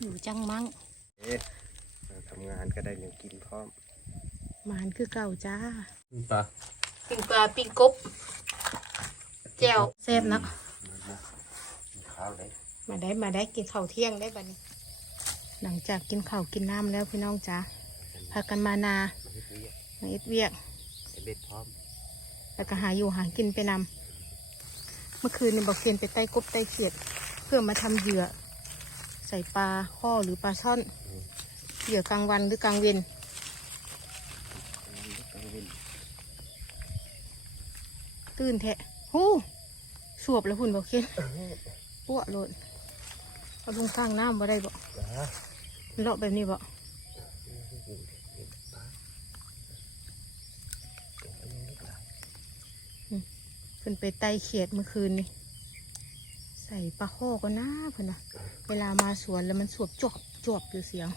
อยู่จังมั้งเอ๊ะเราทำงานก็ได้เงินกินพร้อมหมานคือเก่าจ้าปลาปิ้งปลาปิ้งกบแจ่วแซ่บเนาะข้าวเลยมาได้มาได้กินข้าวเที่ยงได้บัดนี้ หลังจากกินข้าวกินน้ำแล้วพี่น้องจ้าพากันมานามันเฮ็ดเวียกมาเอ็ดเวียกไอเบ็ดพร้อมแล้วก็หาอยู่หากินไปนำเมื่อคืนนี่บอกเคียนไปใต้กบใต้เขียด เพื่อมาทำเหยื่อ ใส่ปลาข้อหรือปลาช่อนเหยื่อกลางวันหรือกลางเวนตื่นแทะหู้สวบแล้วหุ่นบอกเคียนปวดโลดเอาลงข้างน้ำบ่ได้บ่เลาะแบบนี้บ่เพิ่นไปไตเขียดเมื่อคืนนี่ ใส่ปลาข้อก็น่าเพิ่นนะเวลามาสวนแล้วมันสวบจวบจวบอยู่เสียง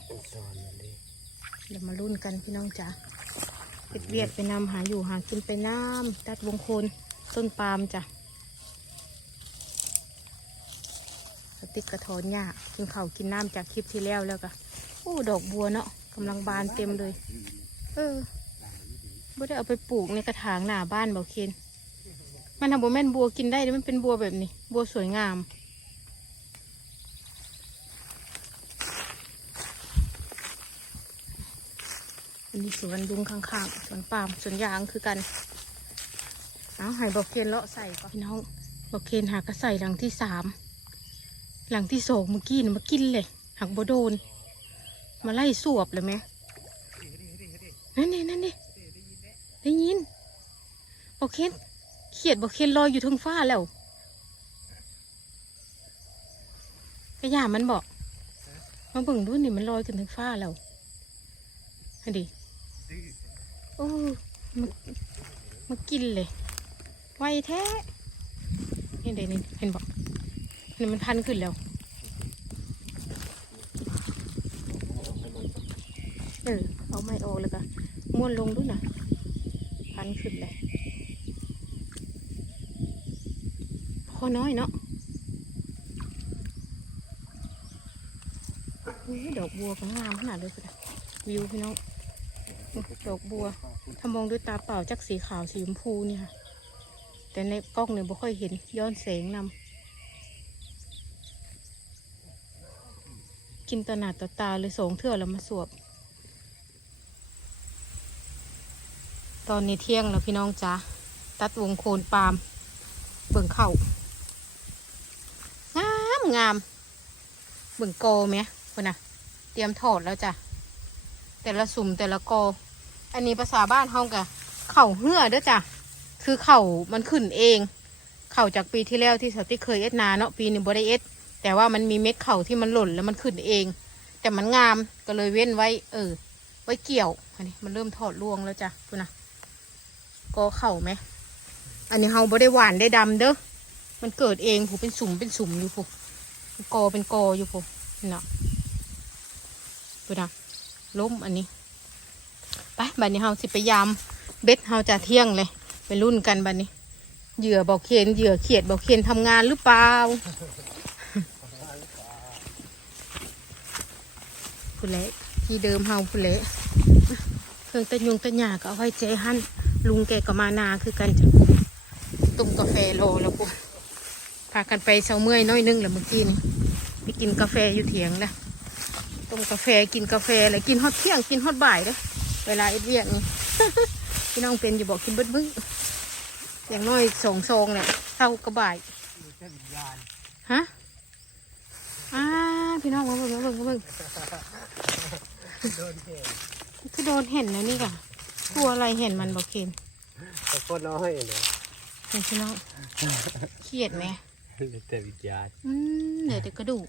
เดี๋ยวมารุ่นกันพี่น้องจ๋าเก็บเวียดไปนำหาอยู่หากินไปน้ำตัดวงโคนต้นปาล์มจ้ะสติกกระถอนหญ้ากินเขากินน้ำจากคลิปที่แล้วแล้วก็โอ้ดอกบัวเนาะกำลังบานเต็มเลย เออไม่ได้เอาไปปลูกในกระถางหน้าบ้านเบาเคน มันทำบัวแม่นบัวกินได้แล้วมันเป็นบัวแบบนี้ บัวสวยงาม อันนี้สวนดุงข้างๆ สวนปาล์มสวนยางคือกัน เอาให้บอกเคนเลาะใส่ก่อนพี่น้องบอกเคนหากระใส่หลังที่สาม หลังที่สองเมื่อกี้น่ะมากินเลยหักบโดน มาไล่สวบเลยไหมนั่นนี่นั่นนี่ได้ยินบอกเคน เขียดบอกเคนลอยอยู่ทึงฟ้าแล้วกระยามันบอกมาเบิ่งดูนี่มันลอยขึ้นถึงฟ้าแล้วอันดิโอ้มามากินเลย ไวแท้เห็นเดี๋ยวนี้เห็นบอกเห็นมันพันขึ้นแล้วเออเอาไม่ออกเลยก็ม้วนลงด้วยนะพันขึ้นเลย พอน้อยเนาะดอกบัวก็งามขนาดเลยจ้ะวิวพี่น้องดอกบัวถ้ามองด้วยตาเปล่าจักสีขาวสีชมพูนี่ค่ะ แต่ในกล้องเนี่ยบ่ค่อยเห็นย้อนแสงนำกินตอหนาดต่อตาเลยสองเทื่อแล้วมาสวบ ตอนนี้เที่ยงแล้วพี่น้องจ้าตัดวงโคนปาล์มเบิ่งเข่า งามเบิ่งโกไหมคนน่ะ เตรียมถอดแล้วจ้ะ แต่ละสุ่มแต่ละโก อันนี้ภาษาบ้านเฮากะเข่าเหื่อเด้อจ้ะ คือเข่ามันขึ้นเอง เข่าจากปีที่แล้วที่สติเคยเอ็ดนาเนาะปีนี้บได้เอ็ด แต่ว่ามันมีเม็ดเข่าที่มันหล่นแล้วมันขึ้นเอง แต่มันงามก็เลยเว้นไว้ เออ ไว้เกี่ยว อันนี้มันเริ่มถอดรวงแล้วจ้ะคุณนะกอเข่าไหม อันนี้เฮาบ่ได้หวานได้ดำเด้อ มันเกิดเองผูเป็นสุ่มเป็นสุ่มอยู่ผู เป็นกเป็นโกอยู่ผูนี่นะดูนะล้มอันนี้ไปบัดนี้เฮาสิไปยามเบ็ดเฮาจะเที่ยงเลยไปรุ่นกันบัดนี้ เหยื่อบอกเคนเหยื่อเขียดบอกเคนทำงานหรือเปล่าผู้เละที่เดิมเฮาผู้เละเครื่องตะยงตะหยาก็เอาไว้ใจหั่นลุงแกก็มานาคือกันจ้ะต้มกาแฟโลแล้วกู พากันไปเช้าเมื่อยน้อยนึงแหละเมื่อกี้นี่ไปกินกาแฟอยู่เถียงแล้วต้มกาแฟกินกาแฟเลยกินฮอดเที่ยงกินฮอดบ่ายเลยเวลาเอ็ดเวียกนี่พี่น้องเป็นอยู่บอกกินเบิ้ลบึ้งอย่างน้อยสองซองเนี่ยเท่ากระบ่ายฮะอ่าพี่น้องมาเบิ่งมาเบิ่งมาเบิ่งโดนเห็นคือโดนเห็นนะนี่ก่ะกลัวอะไรเห็นมันบอกเคนแต่คนน้อยเลยเห็นพี่น้องเครียดไหม แต่วิญญาณอืมเหลือแต่กระดูก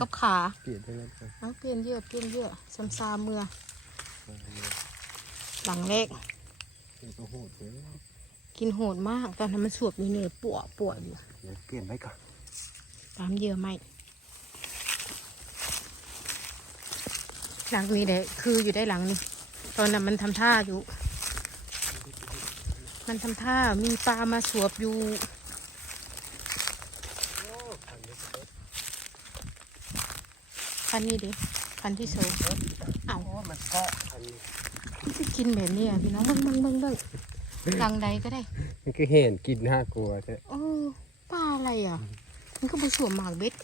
กับขาเปลี่ยนไปแล้วจ้ะเอาเปลี่ยนเยอะเปลี่ยนเยอะซ้ำซาเมื่อหลังเล็กเปลี่ยนก็โหดเลยกินโหดมาก ตอนนั้นมันสวบอยู่เนื้อปวดปวดอยู่เดี๋ยวเปลี่ยนไปก่อนตามเยอะไหมหลังนี้แหละคืออยู่ได้หลังนี้ ตอนนั้นมันทำท่าอยู่ มันทำท่ามีปลามาสวบอยู่ คันนี้ดิคันที่สองอ้าวโอ้มันเกาะอันนี้จะกินแบบนี้อะพี่น้องเบิ่งเบิ่งเบิ่งเบิ่งรังใดก็ได้ มันก็เห็นกินน่ากลัวใช่เออปลาอะไรอะ มันก็ไปสวมหมากเบ็ด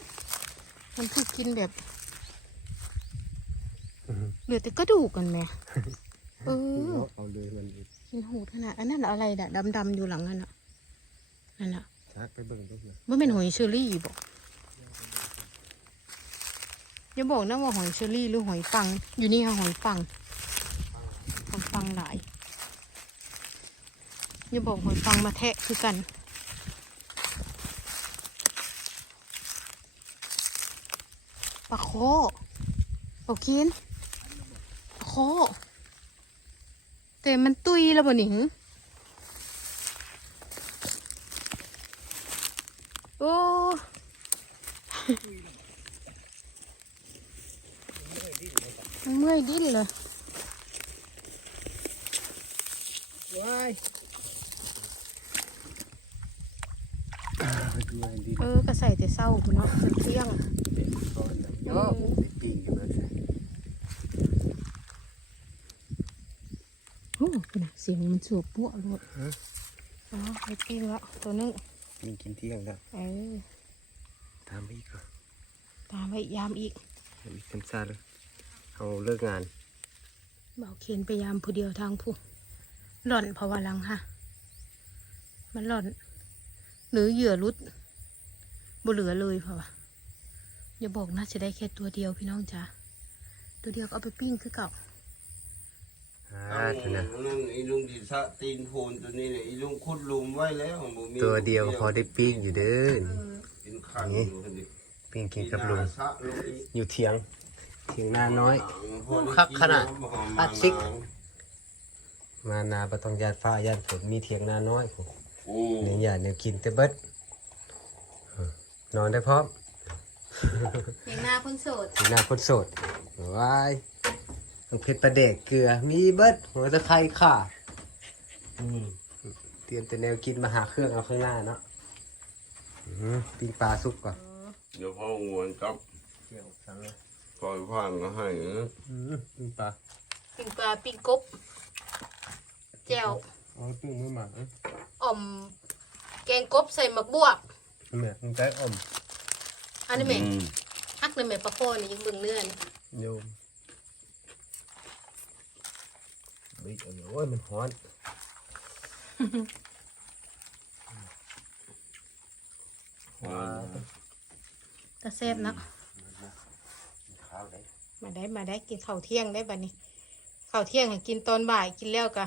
มันถูกกินแบบเหลือแต่กระดูกกันไหมเออเอาเลยมันอีกกินหูดขนาดอันนั้นอะไรน่ะดำๆอยู่หลังนั่นน่ะนั่นน่ะชักไปเบิ่งดูนะมันเป็นหอยเชอรี่บอก อย่าบอกนะว่าหอยเชอรี่หรือหอยปัง อยู่นี่ค่ะหอยปังหอยปังหลายอย่าบอกหอยปังมาแทะคือกันปลาโคโอกินปลาโคแต่มันตุยแล้วบ่หนิงโอ้ มันเมื่อยดิ้นเลยว้ายดูอันดีเออก็ใส่แต่เศร้าคุณเนาะจนเที่ยงก้อนนะโอ้ได้ปิ้งอยู่แล้วใช่โอ้คุณน่ะเสียงมันสวบปั้วรถอ๋อไปปิ้งแล้วตัวนึงปิ้งกินเที่ยงแล้วเออตามไปอีกก่อนตามไปยามอีกทำอีกสั้นๆเลย เอาเลิกงานเบาเขียนไปยามผู้เดียวทางผู้หล่อนเพราะว่าหลังค่ะมันหล่อน หรือเหยื่อรุดบ่เหลือเลยเพราะว่าอย่าบอกนะจะได้แค่ตัวเดียวพี่น้องจ๋าตัวเดียวก็เอาไปปิ้งคือเก่าอ่าอ่าเถอะนะนั่นอีลุงดิสะตีนโพนตัวนี้เนี่ยอีลุงขุดหลุมไว้แล้วบ่มีตัวเดียวพอได้ปิ้งอยู่เด้อเป็นขันอยู่คนเดียวปิ้งกินกับลุงสะลงอีกอยู่เถียง เถียงนาน้อยพอไคักขนาดหอมอัดซิก มานาปต้องยานฟ้ายานฝนมีเถียงนาน้อยผมโอ้เนื้อหยาดเนื้อกินแต่เบิดเออนอนได้พร้อมอย่างหน้าคนโสดสีหน้าคนโสดว้ายต้องเผ็ดประเดกเกลือ มีเบิดหัวตะไคร้ค่ะอืมเตรียมแต่แนวกินมาหาเครื่องเอาข้างหน้าเนาะอืมปิ้งปลาสุกก่อน เดี๋ยวพ่อหวนกับเกี่ยวสังเลย ปล่อยผ่านก็ให้นะอืมปิ้งปลาปิ้งปลาปิ้งกบแจ่วเอาปิ้งมือหมาเอ้ยอ่อม แกงกบใส่หมักบวบแม่มึงใจอ่อมอันนี้แม่อืมฮักในแม่ปลาโคนี่ยังเบิ่งเนื้อนี่โยมเฮ้ยโอ้ยมันร้อนอ่าตะแซ่บเนาะ ข้าวได้มาได้มาได้กินข้าวเที่ยงได้บัดนี้ข้าวเที่ยงให้กินตอนบ่ายกินแล้วกะ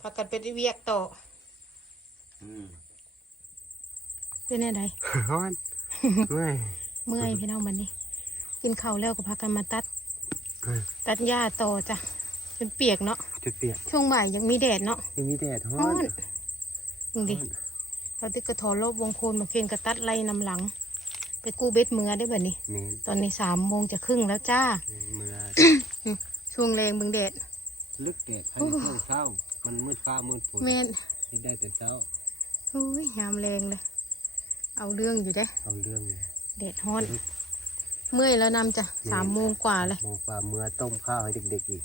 พากันไปเวียกต่ออืมเป็นไงไดร้อนเมื่อยเมื่อยพี่น้องบัดนี้ กินข้าวแล้วก็พากันมาตัดเออตัดหญ้าต่อจ้ะเป็นเปียกเนาะจะเปียกช่วงบ่ายยังมีแดดเนาะยังมีแดดร้ฮ้ออนนมึงดิเราติดกระถอรอบวงโคนมาเคียนกระตัดไล่นำหลัง ไปกู้เบ็ดเมือได้บัดนี้นี่ตอนนี้สามโมงจะครึ่งแล้วจ้า เมื่อช่วงแรงเบึงแดดลึกแดดให้ช่วงเช้า มันมืดฟ้ามืดฝนแม่นที่ได้แต่เช้าโอ้ยยามแรงเลย เอาเรื่องอยู่เด้เอาเรื่องเลยแดดฮ้อน เมื่อยแล้วนำจ้ะสามโมงกว่าเลยโมงฟ้าเมื่อต้มข้าวให้เด็กๆอีก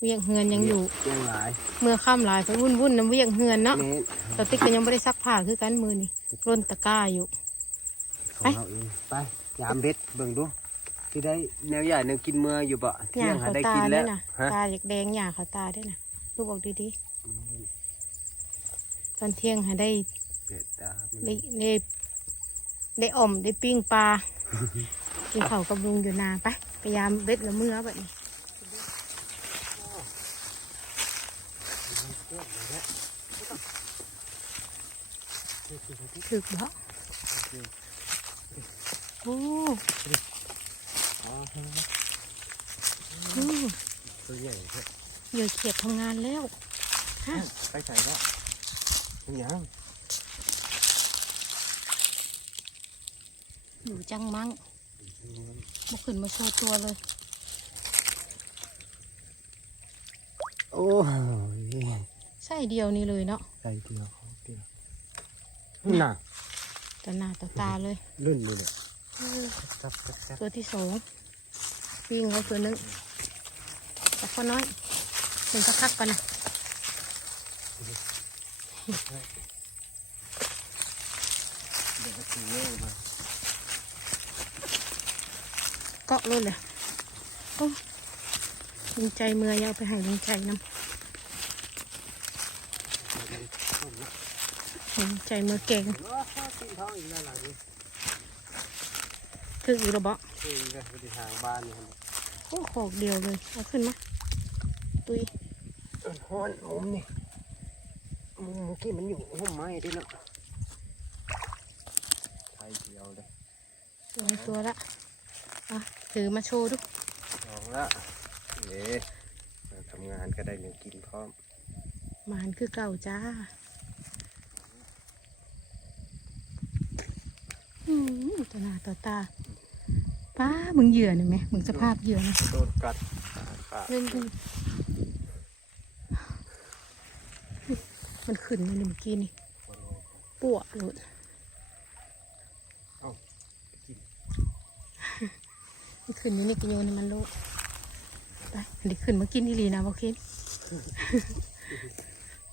เวียงเฮือนยังอยู่ เรื่องหลายเมื่อค่ำหลายไปวุ่นวุ่นๆน้ำเวียงเฮือนเนาะเน้นเราติ๊กก็ยังไม่ได้ซักผ้าคือกันมือนี่ร่นตะกร้าอยู่ ของเราเองไปยามเบ็ดเบิ่งดูที่ได้แนวใหญ่แนวกินเมื่ออยู่บ่หเที่ยายงหาเขาได้ตากินด้แล้ววยนะฮะตาอยากแดงหยาเขาตาด้วยนะลูกบอกดีๆตอนเที่ยงหาได้เบ็ดตามันได้ได้ได้อ่อมได้ปิ้งปลากินข้าวกับลุงอยู่นาไปพยายามเบ็ดละเมื่อแบบนี้ถึกบ่ โอ้โอ้ตัวใหญ่แท้เหยื่อเขียดทำงานแล้วฮะไปใส่แล้วเป็นหยังอยู่จังมั้งบกขึ้นมาโชว์ตัวเลย โอ้ยใส่เดียวนี่เลยเนาะใส่เดียวของเดียวน่ะต่หน้าต่อตาเลย รุ่นนี่แหละ จับจับจับตัวที่สองปิ้งไว้ตัวนึงแต่ข้อน้อยเป็นสักพักกันนะเดี๋ยวก็ถึงเล่มาเกาะเลยเลยโอ้ลุงใจเมื่อยเอาไปให้ลุงใจน้ำลุงใจเมื่อเก่ง โอ้โหตีท้องอีกแล้วหลังนี้คืออีกระเบาะตีเลยไปที่ทางบ้านนี่ครับโอ้โหกเดียวเลย เอาขึ้นมา ตุยฮ้อนมุมนี่มุมเมื่อกี้มันอยู่ห้องไม้ด้วยเนาะไทยเดียวเลยลงตัวละอะถือมาโชว์ดูสองละเอ๊ะมาทำงานก็ได้เงินกินพร้อมหมานคือเก่าจ้าอืมต่อหน้าต่อตา ป้ามึงเหยื่อหน่อยไหมมึงสภาพเหยื่อนะโดนกัดขาดเล่นดูมันขึ้นมาหนึ่งกี้นี่ปวดหลุดมันขึ้นนี่นี่กินโยนให้มันโลดไปอันนี้ขึ้นมากินอีหลีนะบอกคิด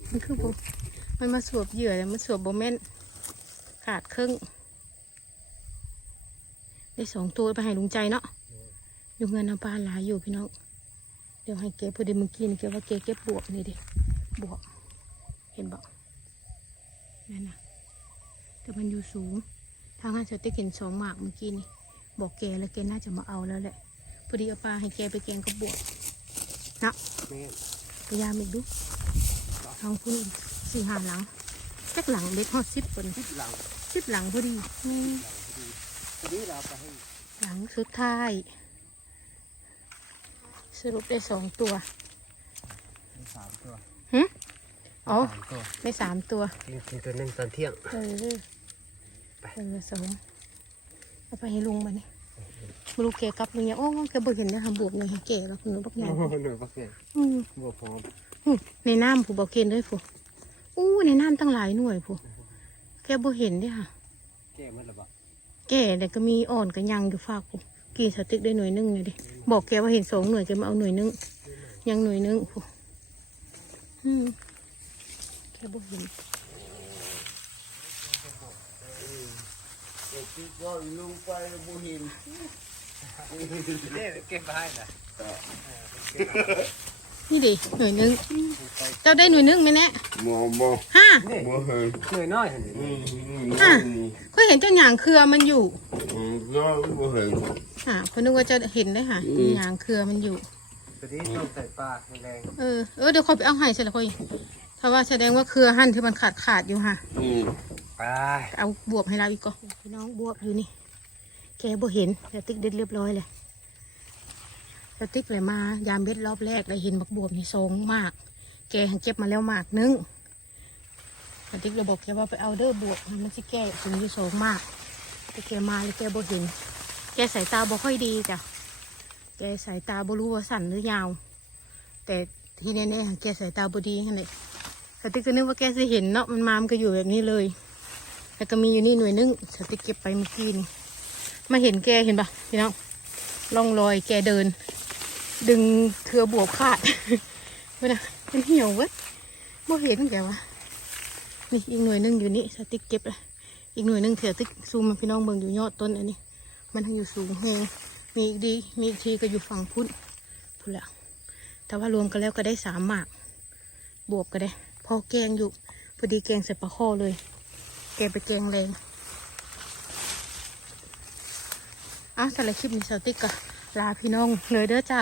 มันคือบ่มันมาสวบเหยื่อแล้วมันสวบโบแม่นขาดครึ่ง ได้สองตัวไปให้ลุงใจเนาะอยู่เงินน้ำปลาหลายอยู่พี่น้อง เดี๋ยวให้เก็บพอดีเมื่อกี้นี่เก็บว่าเก็บเก็บบวกนี่ดิบวก เห็นบอกนั่นนะแต่มันอยู่สูง ทางห้างสติ๊กเห็นสองหมากเมื่อกี้นี่บอกแกแล้วแกน่าจะมาเอาแล้วแหละพอดีเอาปลาให้แกไปแกงกับบวกนะแม่พยายามอีกดูทางคุณอีกสี่ห้าหลังจักหลังเล็กฮอดสิบคนทิศหลังสิบหลังพอดีอืมทีนี้เราไปให้หลังสุดท้าย สรุปได้สองตัวสามตัวหึอ๋อสามตัวได้สามตัว กินกินตัวหนึ่งตอนเที่ยง เออไปเออสองเอาไปให้ลุงมานี่บลูกแกกลับลุงเนี่ยโอ้แกบ่เห็นนะทำบวบเลยให้แกแล้วคุณนุบักใหญ่โอ้โหหน่วยพักเนี่ยอืมบัวพร้อมอืมในน้ำผู้บอกเกณฑ์ด้วยผู้อู้ในน้ำตั้งหลายหน่วยผู้แกบ่เห็นเด้ค่ะแก้มันหรือเปล่า แกแต่ก็มีอ่อนกับยังอยู่ฝากผู้กี่สติ๊กได้หน่วยหนึงเลยดิบอกแกว่าเห็นสองหน่วยแกมาเอาหน่วยหนึงยังหน่วยหนึงผู้อืมแกบ่เห็นเด็กที่ก็ลุงไปบุหินเนี่ยเก็บไปให้นะ นี่ดิหน่วยหนึง เจ้าได้หน่วยหนึงไหมแน่หมอหมอห้านี่หมอเห็นหน่วยน้อยเห็นไหมอืมอืมอะอืมก็เห็นเจ้าหยางเครือมันอยู่อืมก็หมอเห็นอ่าคนนึกว่าจะเห็นได้ค่ะอืมหยางเครือมันอยู่ตัวนี้ต้องใส่ปลาให้แรงเออเออเดี๋ยวคอยไปเอาให้เสร็จแล้วคอยถ้าว่าแสดงว่าเครือหั่นที่มันขาดขาดๆอยู่ค่ะอืมไปเอาบวบให้เราอีกก่อนพี่น้องบวบอยู่นี่ แกบ่เห็นแต่ติ๊กเด็ดเรียบร้อยเลย แต่ติ๊กเลยมายามเบ็ดรอบแรกเลยเห็นบักบวบนี่ทรงมาก แกหันเก็บมาแล้วมากนึงแต่ติ๊กเลยบอกแกว่าไปเอาเด้อบวบมันสิแก้ถึงที่ทรงมากแต่แกมาเลยแกบ่เห็น แกสายตาบ่ค่อยดีจ้ะแกสายตาบ่รู้ว่าสั้นหรือยาว แต่ที่แน่ๆแกสายตาบ่ดีนั่นแหละแต่ติ๊กก็นึกว่าแกจะเห็นเนาะมันมามันก็อยู่แบบนี้เลย แล้วก็มีอยู่นี่หน่วยนึงสติ๊กเก็บไปเมื่อกี้นี่มาเห็นแกเห็นปะพี่น้องร่องรอยแกเดิน ดึงเครือบวบขาดเว้ยนะมันเหี่ยวเว้ยบ่เห็นแกวะนี่อีกหน่วยหนึงอยู่นี่สติ๊กเก็บเลยอีกหน่วยหนึงเถื่อติ๊กซูมมาพี่น้องเบิ่งอยู่ยอดต้นอันนี้ มันอยู่สูงแฮงมีอีกดีมีอีกทีก็อยู่ฝั่งพุ้นพุ่นละแต่ว่ารวมกันแล้วก็ได้สามหมาก บวบก็ได้ พอแกงอยู่พอดีแกงใส่ปลาข้อเลย แกไปแกงแรงอ้าวสำหรับคลิปนี้สาวติ๊กก็ลาพี่น้องเลยเด้อจ้า